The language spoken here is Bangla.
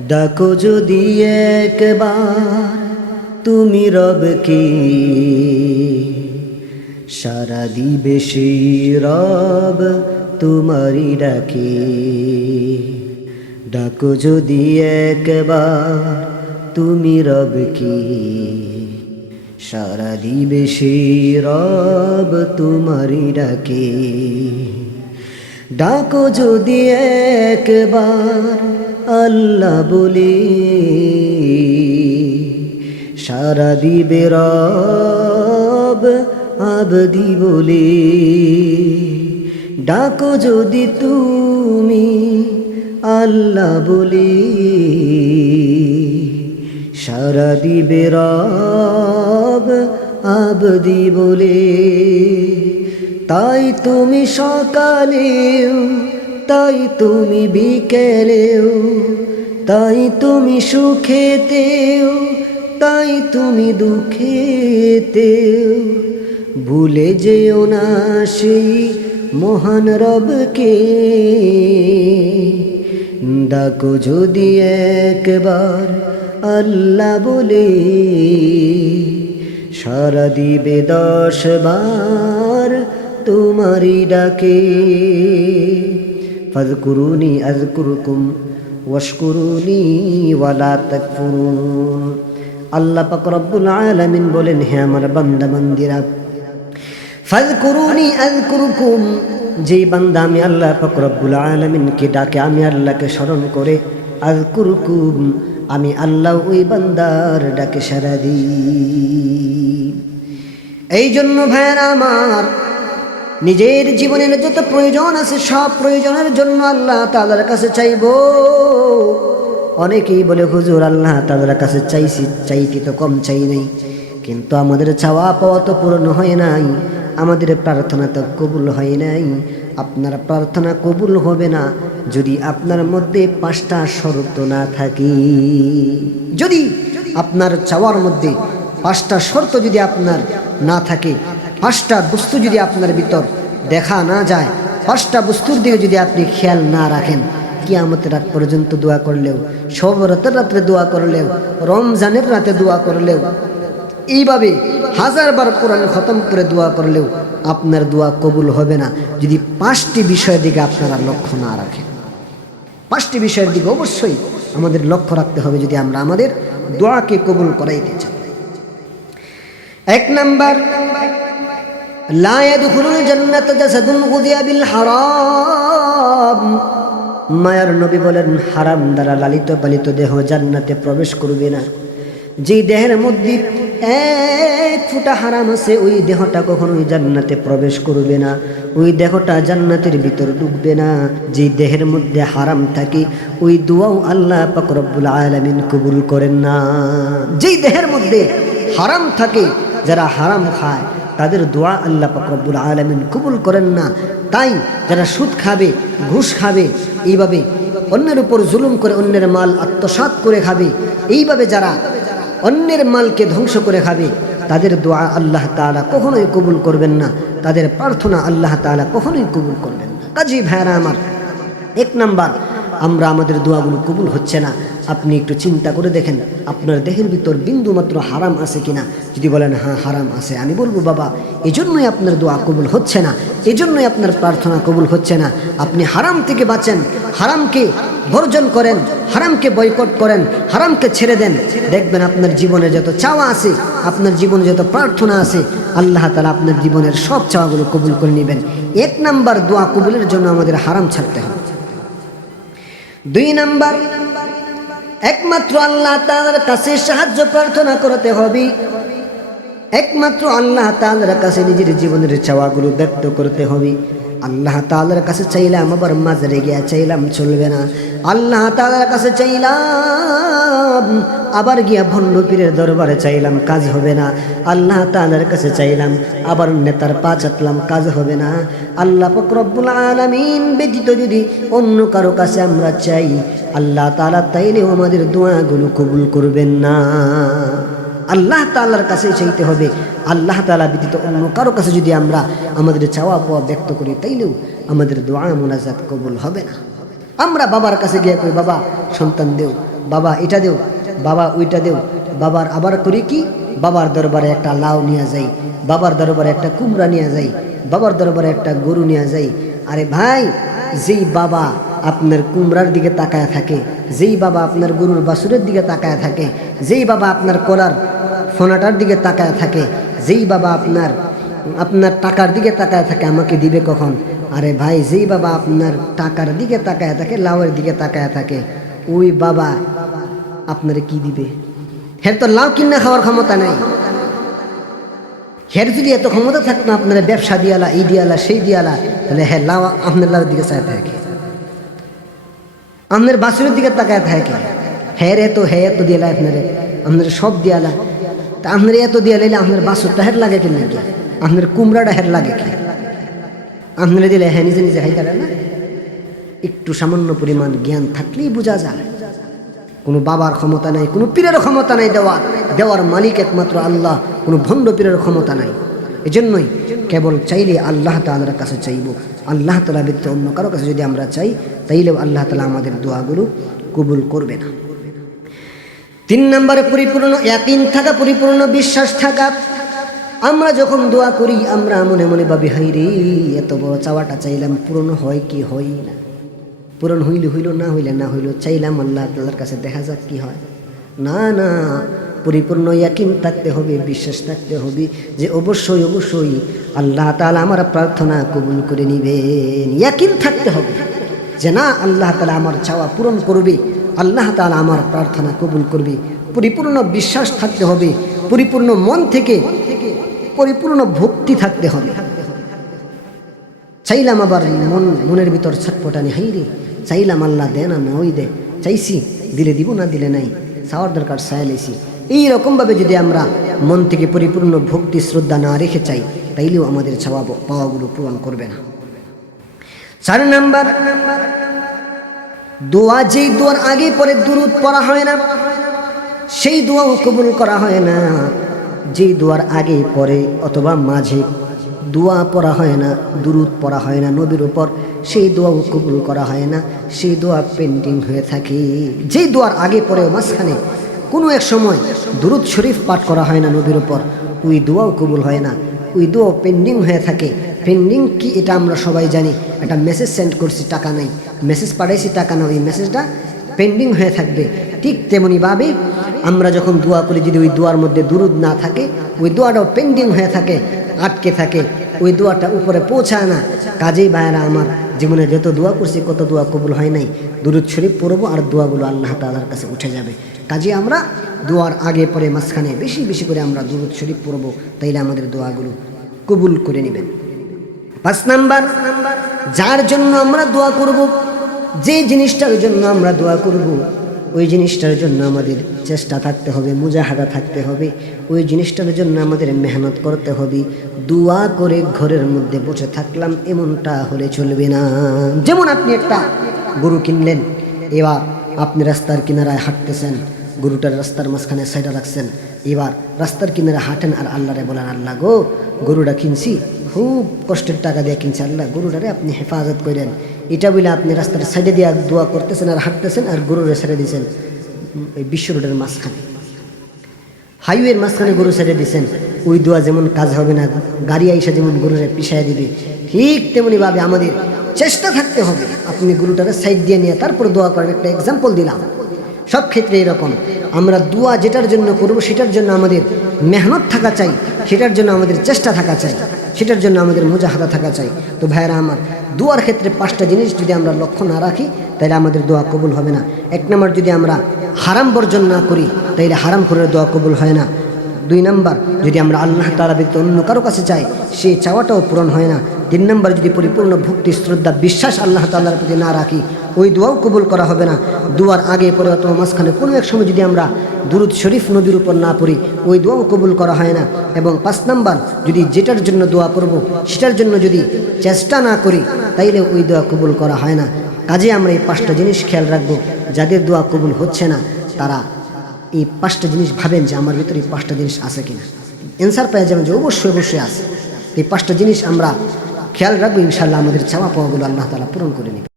ডাকো যদি একবার তুমি রবকে। সারা দিবে সেই রব তোমারই ডাকে। ডাকো যদি একবার তুমি রবকে। সারা দিবে সেই রব তোমারই ডাকে। ডাকো যদি একবার আল্লাহ বলে, সারা দিবে রব আবদি বলে। ডাকো যদি তুমি আল্লাহ বলে, সারা দিবে রব আবদি বলে। তাই তুমি সকালেও তাই তুমি বিকেলেও, তাই তুমি সুখেতেও, তাই তুমি দুঃখেতেও। ভুলে যেও না সেই মহান রবকে। ডাকো যদি একবার আল্লাহ বলে, সারা দিবে দশ বার তোমারই ডাকে। ফাজকুরুনি আজকুরকুম ওয়াশকুরুনি ওয়ালা তাকফুরুন আল্লাহ পাক রব্বুল আলামিন বলেন, হে আমার বান্দা বান্দিরা ফাজকুরুনি আজকুরকুম যেই বান্দা আমি আল্লাহ পাক রব্বুল আলামিনকে ডাকে, আমি আল্লাহকে স্মরণ করে আজকুরকুম আমি আল্লাহ ওই বান্দার ডাকে সারা দিই। এই জন্য ভাইয়ের আমার নিজের জীবনের যত প্রয়োজন আছে, সব প্রয়োজনের জন্য আল্লাহ তাদের কাছে চাইব। অনেকেই বলে, হুজুর, আল্লাহ তাদের কাছে চাইছি, চাইতে তো কম চাই নাই। কিন্তু আমাদের চাওয়া পাওয়া তো পূরণ হয় নাই। আমাদের প্রার্থনা তো কবুল হয় নাই। আপনার প্রার্থনা কবুল হবে না যদি আপনার মধ্যে পাঁচটা শর্ত না থাকে। যদি আপনার চাওয়ার মধ্যে পাঁচটা শর্ত যদি আপনার না থাকে পাঁচটা বস্তু যদি আপনার ভিতর দেখা না যায়, পাঁচটা বস্তুর দিকে যদি আপনি খেয়াল না রাখেন, কিয়ামতের রাত পর্যন্ত দোয়া করলেও সব রাতের রাত্রে দোয়া করলেও, রমজানের রাতে দোয়া করলেও, এইভাবে হাজারবার কোরআন খতম করে দোয়া করলেও আপনার দোয়া কবুল হবে না যদি পাঁচটি বিষয়ের দিকে আপনারা লক্ষ্য না রাখেন। পাঁচটি বিষয়ের দিকে অবশ্যই আমাদের লক্ষ্য রাখতে হবে যদি আমরা আমাদের দোয়াকে কবুল করাইতে চাই। এক নাম্বার ইয়াদখুলুল জান্নাত জাসাদুন গুদিয়া বিল হারাম। মায়ার নবী বলেন, হারাম দ্বারা লালিত পালিত দেহ জান্নাতে প্রবেশ করবে না। যেই দেহের মধ্যে এক ফুটা হারাম আছে, ওই দেহটা কখনোই জান্নাতে প্রবেশ করবে না। ওই দেহটা জান্নাতের ভিতর ঢুকবে না। যে দেহের মধ্যে হারাম থাকে, ওই দোয়াও আল্লাহ পাক রব্বুল আলামিন কবুল করেন না। যেই দেহের মধ্যে হারাম থাকে, যারা হারাম খায় তাদের দোয়া আল্লাহ পাক রব্বুল আলামিন কবুল করেন না। তাই যারা সুদ খাবে, ঘুষ খাবে, এইভাবে অন্যের উপর জুলুম করে অন্যের মাল আত্মসাৎ করে খাবে, এইভাবে যারা অন্যের মালকে ধ্বংস করে খাবে, তাদের দোয়া আল্লাহ তাআলা কখনোই কবুল করবেন না। তাদের প্রার্থনা আল্লাহ তাআলা কখনোই কবুল করবেন না। কাজী ভাইরা আমার, এক নাম্বার আমরা আমাদের দোয়াগুলো কবুল হচ্ছে না। আপনি একটু চিন্তা করে দেখেন, আপনার দেহের ভিতর বিন্দু মাত্র হারাম আছে কিনা? যদি বলেন হ্যাঁ হারাম আছে। আমি বলব, বাবা, এজন্যই আপনার দোয়া কবুল হচ্ছে না। এজন্যই আপনার প্রার্থনা কবুল হচ্ছে না। আপনি হারাম থেকে বাঁচেন, হারামকে বর্জন করেন, হারামকে বয়কট করেন, হারামকে ছেড়ে দেন। দেখবেন আপনার জীবনে যত চাওয়া আছে, আপনার জীবনে যত প্রার্থনা আছে, আল্লাহ তালা আপনার জীবনের সব চাওয়াগুলো কবুল করে নেবেন। এক নাম্বার দোয়া কবুলের জন্য আমাদের হারাম ছাড়তে হবে। দুই নাম্বার, একমাত্র আল্লাহ তাআলার কাছে সাহায্য প্রার্থনা করতে হবে। একমাত্র আল্লাহ তালার কাছে নিজের জীবনের চাওয়াগুলো ব্যক্ত করতে হবে। আল্লাহ তালার কাছে চাইলাম, আবার মাঝারে গিয়া চাইলাম, চলবে না। আল্লাহ তালার কাছে চাইলাম, আবার গিয়া ভণ্ড পীরের দরবারে চাইলাম, কাজ হবে না। আল্লাহ তাআলার কাছে চাইলাম, আবার নেতার পা চাটলাম কাজ হবে না। আল্লাহ পাক রব্বুল আলামিন ব্যতীত যদি অন্য কারও কাছে আমরা চাই, আল্লাহ তালা তাইলেও আমাদের দোয়াগুলো কবুল করবেন না। আল্লাহ তাআলার কাছে চাইতে হবে, আল্লাহ তালা ব্যতীত অন্য কারও কাছে যদি আমরা আমাদের চাওয়া পাওয়া ব্যক্ত করি, তাইলেও আমাদের দোয়া মোনাজাত কবুল হবে না। আমরা বাবার কাছে গিয়ে কই, বাবা, সন্তান দেও, বাবা, এটা দেও, বাবা, ওইটা দেও, বাবার আবার করি কি? বাবার দরবারে একটা লাউ নিয়ে যাই, বাবার দরবারে একটা কুমড়া নিয়ে যাই বাবার দরবারে একটা গরু নিয়ে যাই। আরে ভাই, যেই বাবা আপনার কুমড়ার দিকে তাকায় থাকে, যেই বাবা আপনার গরুর বাসুরের দিকে তাকায় থাকে, যেই বাবা আপনার কলার ফোনাটার দিকে তাকায় থাকে, যেই বাবা আপনার আপনার টাকার দিকে তাকায় থাকে, আমাকে দিবে কখন? আরে ভাই, যেই বাবা আপনার টাকার দিকে তাকায় থাকে, লাউয়ের দিকে তাকায় থাকে, ওই বাবা আপনারে কি দিবে? হের তো লাউ কিনা খাওয়ার ক্ষমতা নাই। হের যদি এত ক্ষমতা থাকতো আপনার ব্যবসা দিয়ালা, এই দিয়ালা, সেই দিয়ালা, তাহলে হ্যাঁ লাউ আপনার লাউয়ের দিকে চায় থাকে আপনার বাসুরের দিকে তাকায় থাকে হ্যাঁ এত হ্যাঁ এত দিয়ালা আপনারে, আপনার সব দিয়ালা। তা আপনার এত দিয়া লাইলে আপনার বাসুরটা হের লাগে কি নাকি? আপনার কুমড়াটা হের লাগে কি? আপনারা দিলে হ্যাঁ নিজে নিজে হাইতারে না? একটু সামান্য পরিমাণ জ্ঞান থাকলেই বোঝা যায়। কোনো বাবার ক্ষমতা নাই, কোনো পীরের ক্ষমতা নাই দেওয়ার। দেওয়ার মালিক একমাত্র আল্লাহ, কোনো ভণ্ড পীরের ক্ষমতা নাই। এজন্যই কেবল চাইলে আল্লাহ তালার কাছে চাইব। আল্লাহ তালা ব্যতীত অন্য কারও কাছে যদি আমরা চাই, তাইলেও আল্লাহ তালা আমাদের দোয়াগুলো কবুল করবে না। তিন নম্বরে পরিপূর্ণ একদিন থাকা, পরিপূর্ণ বিশ্বাস থাকা। আমরা যখন দোয়া করি, আমরা মনে মনে ভাবি হাই রে, এত বড় চাওয়াটা চাইলাম, পূরণ হয় কি হয় না? পূরণ হইলে হইল, না হইলে না হইল, চাইলাম আল্লাহ আল্লাহর কাছে দেখা যাক কি হয়। না না পরিপূর্ণ ইয়াকিন থাকতে হবে, বিশ্বাস থাকতে হবে যে অবশ্যই অবশ্যই আল্লাহ তালা আমার প্রার্থনা কবুল করে নিবেন। ইয়াকিন থাকতে হবে যে না, আল্লাহ তালা আমার চাওয়া পূরণ করবে, আল্লাহ তালা আমার প্রার্থনা কবুল করবে। পরিপূর্ণ বিশ্বাস থাকতে হবে, পরিপূর্ণ মন থেকে পরিপূর্ণ ভক্তি থাকতে হবে। চাইলাম আবার মন, মনের ভিতর ছটপটানি, হাই রে, চাইলাম আল্লাহ দে না না ওই দে, চাইছি, দিলে দিব না, দিলে নাই, চাওয়ার দরকার, চাইলেছি। এইরকমভাবে যদি আমরা মন থেকে পরিপূর্ণ ভক্তি, শ্রদ্ধা না রেখে চাই, তাইলেও আমাদের চাওয়া পাওয়াগুলো পূরণ করবে না। চার নাম্বার, দোয়া যেই দোয়ার আগে পরে দুরুদ পড়া হয় না, সেই দোয়াও কবুল করা হয় না। যেই দোয়ার আগে পরে অথবা মাঝে দোয়া পড়া হয় না, দুরুদ পড়া হয় না নবীর উপর, সেই দোয়াও কবুল করা হয় না। সেই দোয়া পেন্টিং হয়ে থাকে। যেই দোয়ার আগে পরে মাঝখানে কোনো এক সময় দুরুদ শরীফ পাঠ করা হয় না নবীর উপর। ওই দোয়াও কবুল হয় না। ওই দোয়াও পেন্ডিং হয়ে থাকে। পেন্ডিং কি এটা আমরা সবাই জানি। একটা মেসেজ সেন্ড করছি, টাকা নাই। মেসেজ পাঠাইছি, টাকা না ওই মেসেজটা পেন্ডিং হয়ে থাকবে। ঠিক তেমনিভাবে আমরা যখন দোয়া করি, যদি ওই দোয়ার মধ্যে দুরুদ না থাকে, ওই দোয়াটাও পেন্ডিং হয়ে থাকে, আটকে থাকে। ওই দোয়াটা উপরে পৌঁছায় না। কাজেই ভাইয়েরা, আমার জীবনে যত দোয়া করছি, কত দোয়া কবুল হয় নাই। দুরুদ শরীফ পড়ব আর দোয়াগুলো আল্লাহ তালার কাছে উঠে যাবে। কাজে আমরা দোয়ার আগে পরে মাঝখানে বেশি বেশি করে আমরা দুরুদ শরীফ পড়ব, তাইলে আমাদের দোয়াগুলো কবুল করে নেবেন। পাঁচ নাম্বার, যার জন্য আমরা দোয়া করব, যে জিনিসটার জন্য আমরা দোয়া করব, ওই জিনিসটার জন্য আমাদের চেষ্টা থাকতে হবে, মুজাহাদা থাকতে হবে, ওই জিনিসটার জন্য আমাদের মেহনত করতে হবে, দোয়া করে ঘরের মধ্যে বসে থাকলাম, এমনটা হলে চলবে না। যেমন আপনি একটা গরু কিনলেন, এবার আপনি রাস্তার কিনারায় হাঁটতেছেন, গরুটার রাস্তার মাঝখানে সাইডে রাখছেন। এবার রাস্তার কিনারে হাঁটেন আর আল্লাহরে বলেন, আল্লাহ গো, গরুটা কিনছি, খুব কষ্টের টাকা দিয়ে কিনছে। আল্লাহ, গরুটারে আপনি হেফাজত করেন। এটা বলে আপনি রাস্তার সাইডে দিয়ে দোয়া করতেছেন আর হাঁটতেছেন আর গরুরে ছেড়ে দিয়েছেন ওই বিশ্ব রোডের মাঝখানে। হাইওয়ের মাঝখানে গরু ছেড়ে দিয়েছেন ওই দোয়া যেমন কাজ হবে না, গাড়ি আইসা যেমন গরুরে পিছায় দিবে, ঠিক তেমনিভাবে আমাদের চেষ্টা থাকতে হবে। আপনি গরুটারে সাইড দিয়ে নিয়ে তারপর দোয়া করেন, একটা এক্সাম্পল দিলাম। সব ক্ষেত্রে এরকম। আমরা দোয়া যেটার জন্য করব, সেটার জন্য আমাদের মেহনত থাকা চাই, সেটার জন্য আমাদের চেষ্টা থাকা চাই, সেটার জন্য আমাদের মুজাহাদা থাকা চাই। তো ভাইরা আমার, দোয়ার ক্ষেত্রে পাঁচটা জিনিস যদি আমরা লক্ষ্য না রাখি, তাহলে আমাদের দোয়া কবুল হবে না। এক নম্বর, যদি আমরা হারাম বর্জন না করি তাইলে হারাম করে দোয়া কবুল হয় না। দুই নাম্বার, যদি আমরা আল্লাহ তালা ব্যক্তি অন্য কারও কাছে চাই, সেই চাওয়াটাও পূরণ হয় না। তিন নম্বর যদি পরিপূর্ণ ভক্তি, শ্রদ্ধা, বিশ্বাস আল্লাহ তাল্লাহর প্রতি না রাখি, ওই দোয়াও কবুল করা হবে না। দুয়ার আগে পরে অথবা মাঝখানে কোনো এক সময় যদি আমরা দুরুদ শরীফ নদীর উপর না পড়ি, ওই দোয়াও কবুল করা হয় না। এবং পাঁচ নাম্বার, যদি যেটার জন্য দোয়া করব, সেটার জন্য যদি চেষ্টা না করি, তাইলে ওই দোয়া কবুল করা হয় না। কাজে আমরা এই পাঁচটা জিনিস খেয়াল রাখব, যাদের দোয়া কবুল হচ্ছে না, তারা এই পাঁচটা জিনিস ভাবেন যে আমার ভিতরে এই পাঁচটা জিনিস আছে কিনা। অ্যান্সার পেয়ে যাবেন যে অবশ্যই অবশ্যই আছে। এই পাঁচটা জিনিস আমরা খেয়াল রাখব ইনশাল্লাহ আমাদের চাওয়া পাওয়াগুলো আল্লাহ তালা পূরণ করে নেবে।